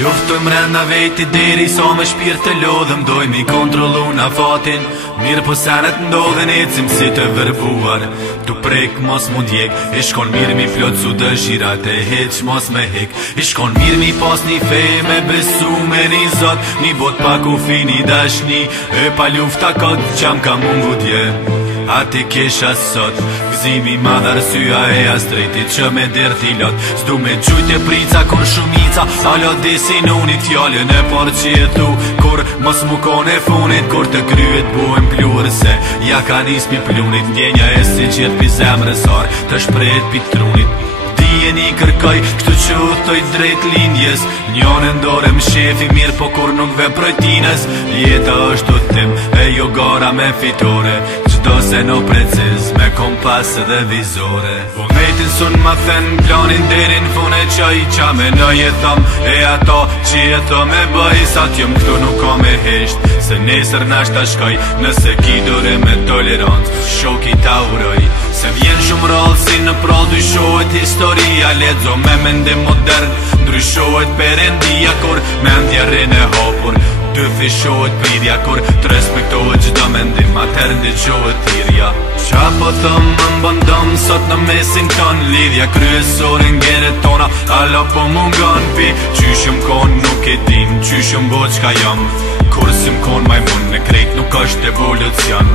Luftoj mrenda veti deri sa me shpirt të lodhëm. Doj mi kontrolu na fatin, mirë po senet ndodhen ecim si të vërbuar. Tu prek mos mund jek, i shkon mirë mi plot su dëshirat e heq mos me hek. I shkon mirë mi pas një fej me besu me një zot, një bot pa kufi një dashni, e pa lufta kot qam ka mungu dje. Ati kesha sot, gzimi madhar syja e astrejtit që me derti lot. S'du me gjujt e prica kon shumica, alo desin unit fjallën e por që jetu. Kur mos mu kone funit, kur të kryet bojmë plurë se ja ka nis pi plunit. Ndjenja e si qet pi zemrësar, të shprejt pi trunit. Dijen i kërkoj, kështu që uthoj drejt lindjes. Njone ndore më shefi mirë, po kur nuk veproj tines. Jeta është udhtim, e jo gara me fitore, qdo se no preciz, me kompas dhe vizore. Vullnetin sun ma then, planin derin fune qaj, qa me në jetam, e ato që jeto me bëj. Sa t'jëm këtu nuk ka me hesht, se nesër nashta shkoj, nëse ki dure me tolerant, shoki ta uroj. Se vjen shumë rallë si në prall, dyshohet historia, ledzo me mendim modern, ndryshohet perendia kur mendja rene hapur. Të fishohet pridja kur të respektohet gjdo mendim, atër ndigjohet tirja. Qa po thëm më mbëndëm sot në mesin ton, lidhja kryesore ngere tona, alo po mungon pi. Qyshëm kon nuk e dim, qyshëm bo qka jam, kur sim kon majmun në krejt nuk është evolucion.